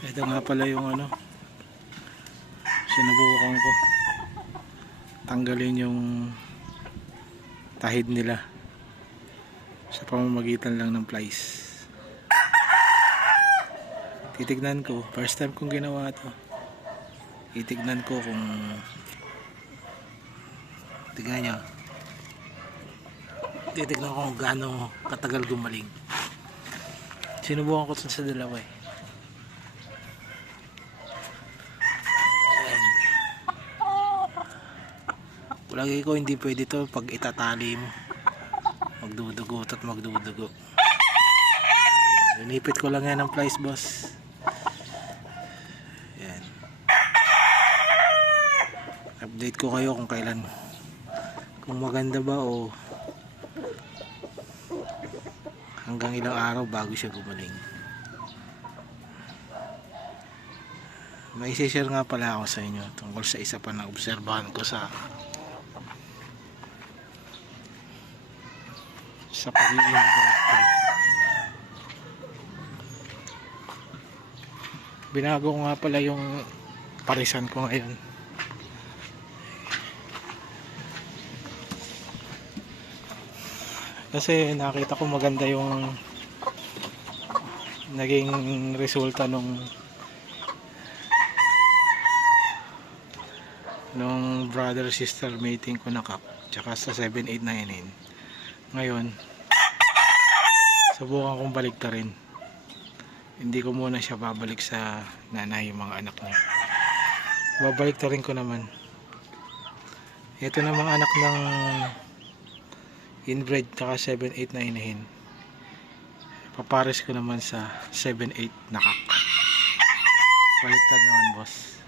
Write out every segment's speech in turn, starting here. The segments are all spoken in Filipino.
Ito nga pala yung ano. Sinubukan ko. Tanggalin yung tahid nila. Sa pamamagitan lang ng plies. Titignan ko. First time kong ginawa to. Titignan ko kung tignan nyo. Titignan ko kung gaano katagal gumaling. Sinubukan ko sa dalawa eh. Lagi ko hindi pwede to pag itatali mo. Magdudugo at magdudugo. Inipit ko lang yan ng plies boss. Yan. Update ko kayo kung kailan kung maganda ba o hanggang ilang araw bago siya gumaling. May share nga pala ako sa inyo tungkol sa isa pa na obserbahan ko sa sa pagiging director. Binago ko nga pala yung parisan ko ngayon. Kasi nakita ko maganda yung naging resulta nung nung brother sister meeting ko na cup tsaka sa 7899 ngayon subukan kong balik rin hindi ko muna siya babalik sa nanay yung mga anak niya. Babalik rin ko naman. Ito na mga anak ng inbred tsaka 7899 papares ko naman sa 78 nakak. Baliktad naman boss.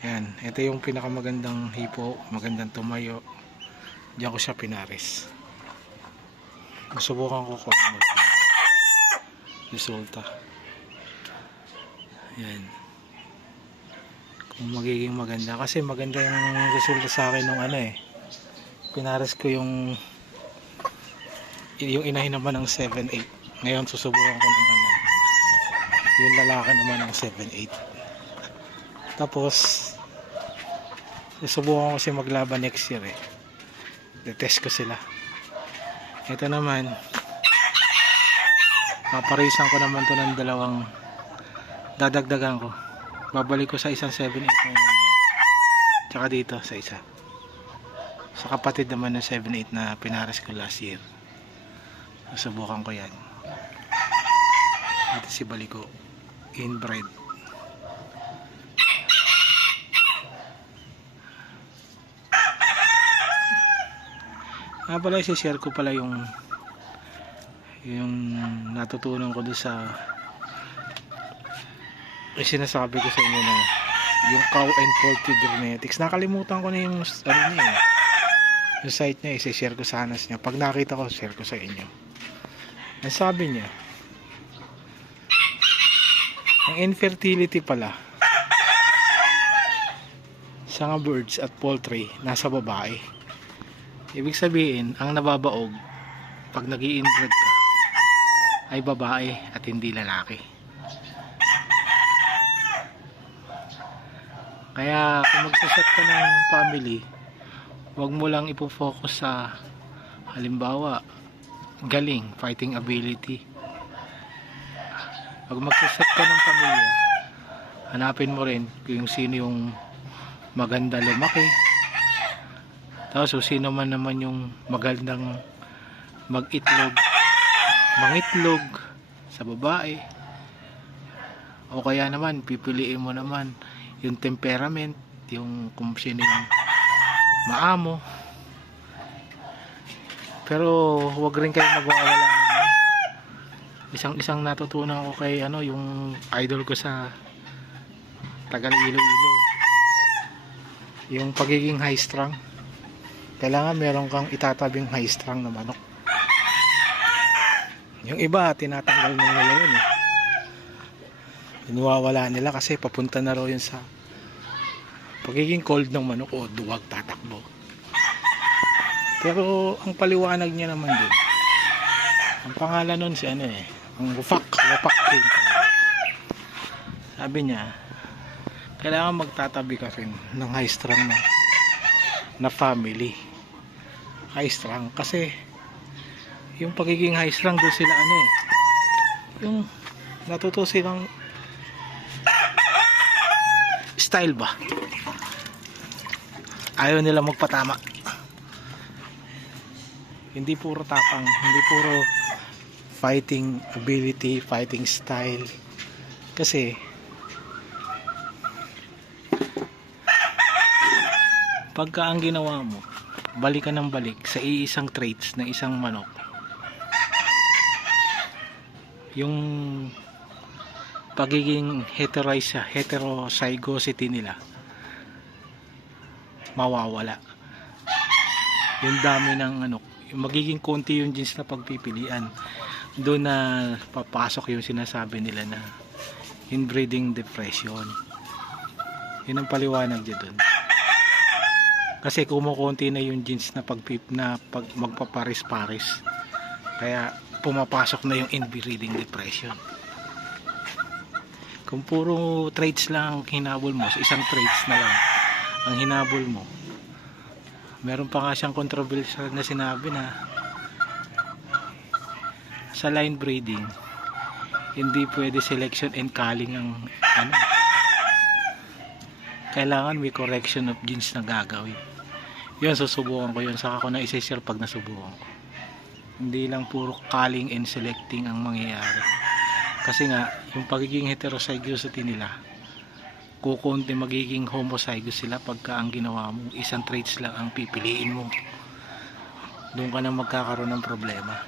Ayan, ito yung pinakamagandang hipo, magandang tumayo. Diyan ko siya pinares. Subukan ko kung ano resulta. Ayan. Kung magiging maganda. Kasi maganda yung resulta sa akin nung ano eh. Pinares ko yung yung inahin naman ng 7-8. Ngayon susubukan ko naman na yung lalaki naman ng 7-8. Tapos, susubukan ko kasi maglaban next year eh. Detest ko sila. Ito naman, paparisan ko naman to ng dalawang dadagdagan ko. Babalik ko sa isang 7-8 na Tsaka dito sa isa. Sa kapatid naman ng 7-8 na pinares ko last year. Susubukan ko yan. Ito si Baliko. Inbred. Ah pala, share ko pala yung yung natutunan ko doon sa yung sinasabi ko sa inyo na yung cow and poultry genetics. Nakalimutan ko na yung ano niya eh. Yung site niya, isi-share ko sa hanas niya. Pag nakita ko, share ko sa inyo. Ang sabi niya, ang infertility pala sa mga birds at poultry nasa babae. Ibig sabihin, ang nababaog pag nag inbred ka ay babae at hindi lalaki. Kaya kung magsaset ka ng family, huwag mo lang ipo-focus sa halimbawa, galing, fighting ability. Pag magsaset ka ng pamilya, hanapin mo rin kung sino yung maganda lumaki, kung sino man naman yung magandang mag-itlog, mangitlog sa babae. O kaya naman, pipiliin mo naman yung temperament, yung kung sino yung maamo. Pero huwag rin kayo magwawala ng ano. isang isang natutunan ko kay ano yung idol ko sa tagal Iloilo yung pagiging high strung kailangan meron kang itatabing high strung na manok. Yung iba tinatanggal na nila yun eh. Iniwawala nila kasi papunta na raw yun sa pagiging cold ng manok o duwag tatakbo. Pero ang paliwanag niya naman din ang pangalan nun si ano eh ang wapak wapak cream sabi niya kailangan magtatabi ka rin ng high strung na, na family high strung. Kasi yung pagiging high strung doon sila ano eh. Yung natuto silang style ba? Ayaw nila magpatama. Hindi puro tapang hindi puro fighting ability fighting style. Kasi pagka ang ginawa mo balik ka ng balik sa iisang traits ng isang manok. Yung pagiging heterozygosity nila mawawala. Yung dami ng ano magiging konti yung genes na pagpipilian. Doon na papasok yung sinasabi nila na inbreeding depression. Yun ang paliwanag dyan doon kasi kumukunti na yung genes na pagpip na pag magpaparis-paris kaya pumapasok na yung inbreeding depression. Kung puro traits lang ang hinabol mo sa isang traits na lang ang hinabol mo meron pa nga siyang controversial na sinabi na sa line breeding hindi pwede selection and culling ang ano kailangan may correction of genes na gagawin. Yun susubukan ko yun. Saka ko na isa-share pag nasubukan ko. Hindi lang puro culling and selecting ang mangyayari. Kasi nga yung pagiging heterozygosity nila kukunti magiging homozygous sila pagka ang ginawa mo isang traits lang ang pipiliin mo. Doon ka na magkakaroon ng problema.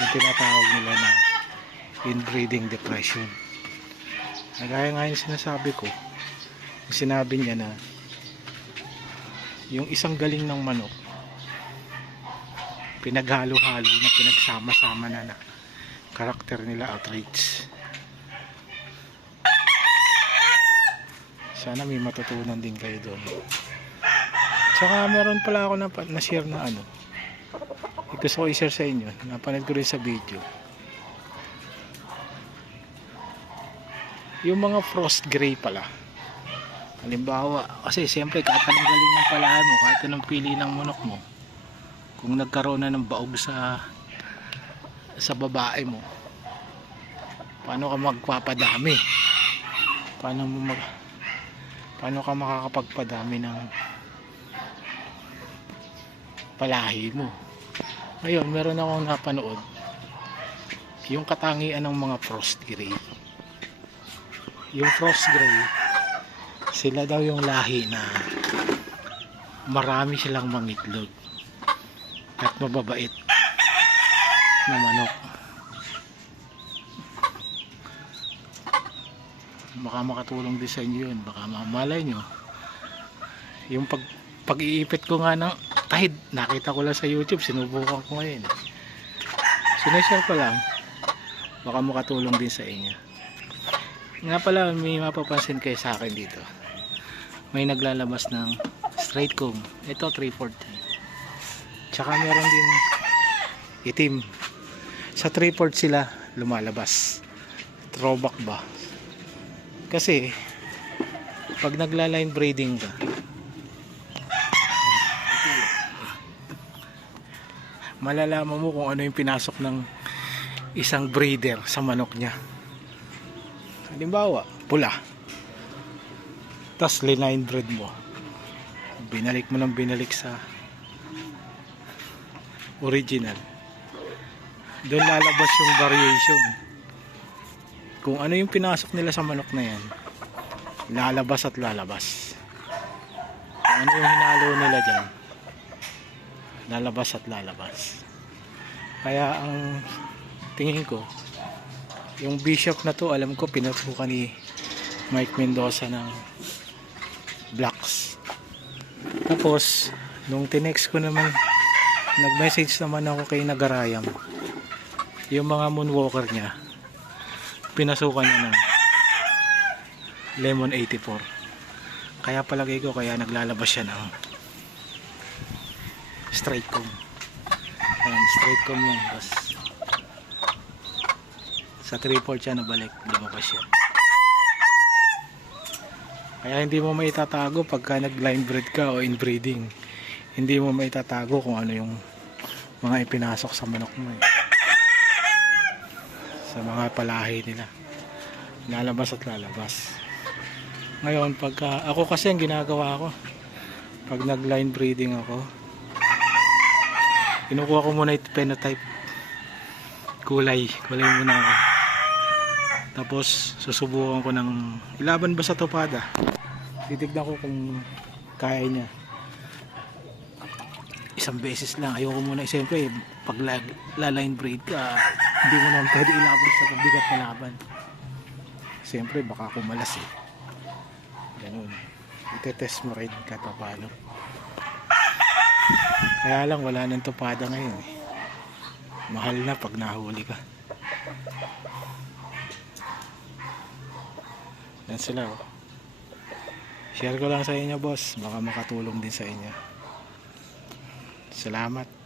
Yung tinatawag nila na inbreeding depression Nagaya nga yung sinasabi ko yung sinabi niya na yung isang galing ng manok pinaghalo-halo na pinagsama-sama na na karakter nila at sana may matutunan din kayo doon. Tsaka meron pala ako na, na share na ano. Gusto ko i-share sa inyo. Napanood ko rin sa video yung mga frost gray pala. Halimbawa kasi siyempre kahit anong galing ng palahan mo kahit anong pili ng manok mo. Kung nagkaroon na ng baog sa sa babae mo paano ka magpapadami? Paano mo mag paano ka makakapagpadami ng palahi mo? Ngayon meron akong napanood. Yung katangian ng mga frost gray yung frost gray sila daw yung lahi na marami silang mangitlog at mababait na manok. Baka makatulong din sa inyo yun. Baka mamalay nyo. Yung pag pag-iipit ko nga ng kahit nakita ko lang sa youtube sinubukan ko ngayon. Sinashare ko lang. Baka makatulong din sa inyo nga pala may mapapansin kayo sa akin dito. May naglalabas ng straight comb. Ito 340 tsaka meron din itim. Sa 340 sila lumalabas. Throwback ba? Kasi pag nagla-line breeding ka malalaman mo kung ano yung pinasok ng isang breeder sa manok niya halimbawa pula. Tas line breed mo. Binalik mo ng binalik sa original. Doon lalabas yung variation. Kung ano yung pinasok nila sa manok na yan lalabas at lalabas. Kung ano yung hinalo nila dyan lalabas at lalabas. Kaya ang tingin ko yung bishop na to alam ko pinatukan ni Mike Mendoza ng blacks. Tapos nung tinext ko naman nag-message naman ako kay Nagarayam. Yung mga moonwalker niya pinasukan niya ng lemon 84 kaya palagay ko kaya naglalabas siya ng straight comb ayan straight comb yan Tapos, Sa 3-4 siya nabalik, lumabas siya. Kaya hindi mo maitatago pagka nag-line breed ka o inbreeding. Hindi mo maitatago kung ano yung mga ipinasok sa manok mo eh. Sa mga palahi nila. Lalabas at lalabas. Ngayon, pagka, ako kasi ang ginagawa ko, pag nag-line breeding ako, kinukuha ko muna yung phenotype. Kulay. Kulay muna ako. Tapos, susubukan ko ng ilaban ba sa topada. Titignan ko kung kaya niya. Isang beses lang. Ayoko muna. Siyempre, pag la- la-line breed ka, hindi mo naman pwede ilaban sa pabigat na laban. Siyempre, baka kumalas eh. Ganun. Itetest mo rin kahit pa paano. Kaya lang, wala nang topada ngayon eh. Mahal na pag nahuli ka. Yan sila oh. Share ko lang sa inyo boss. Baka makatulong din sa inyo. Salamat.